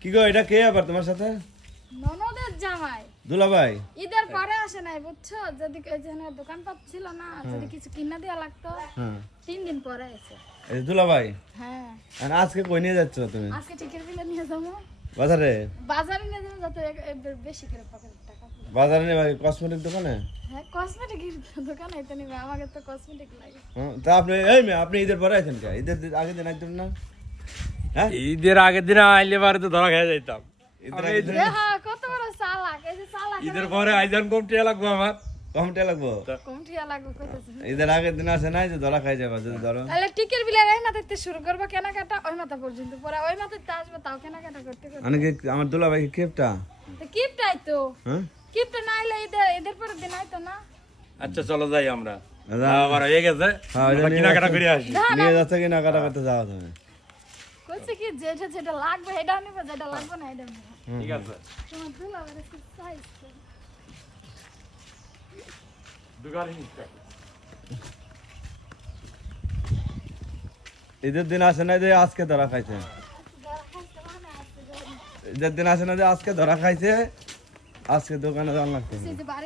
কি গো এটা কে আবার তোমার সাথে? ননদের জামাই দুলাভাই। ঈদের পরে আসে নাই বুঝছো, যদি এখানে দোকান ছিল না, যদি কিছু কিনা দেওয়া লাগতো হ্যাঁ 3 দিন পরে এসে। এই দুলাভাই, হ্যাঁ আর আজকে কই নিয়ে যাচ্ছ তুমি? আজকে টিকিট বিলে নিয়ে যাবো, বাজারে? বাজারে নিয়ে যাবো যাতে বেশি করে পকেটের টাকা পাই। বাজারে নেবা কসমেটিক দোকানে? হ্যাঁ কসমেটিক দোকান আইতে নিবে, আমাকে তো কসমেটিক লাগে। তা আপনি এই মেয়ে আপনি ঈদের পরে আছেন কে? ঈদের আগের দিন একদম না? হ্যাঁ ঈদের আগের দিন আইলে পারে তো ধরা খেয়ে যাইতাম। ঈদের আগের দিন হ্যাঁ কত বড় চালাক, এই যে চালাক ঈদের পরে আইজান কম টিয়া লাগবো আমার। কমটা লাগবো। কম ঠিয়া লাগবে কইতাছে। ঈদের আগের দিন আসে নাই যে ধরা খাই যাবা যদি ধরো। তাহলে টিকিট বিলে এই মাথাতে শুরু করবো কেনাকাটা, ওই মাথা পর্যন্ত পরে ওই মাথাতে আসবো তাও কেনাকাটা করতে করতে। মানে কি আমার দুলাভাই কি কেপটা? তো কিপটাই তো, হ্যাঁ কিপটা না এলে ঈদের পরের দিন আইতো না। আচ্ছা চলো যাই আমরা। দাদা, আবার হয়ে গেছে, হ্যাঁ, আমরা কেনাকাটা করে আসি। নিয়ে যাচ্ছে কি না কাটা করতে যাওয়া তুমি? কইছে কি যেটা যেটা লাগবে এটাও নিবে, যেটা লাগবে না এটা নিবে। ঠিক আছে, তোমার দুলাভাইয়ের কি চাইছে? দোকানে ঈদের দিন আসে না যে আজকে ধরা খাইছে। ঈদের দিন আসে না যে আজকে ধরা খাইছে, আজকে দোকানে যাওয়া লাগছে। সেই যে বাড়ির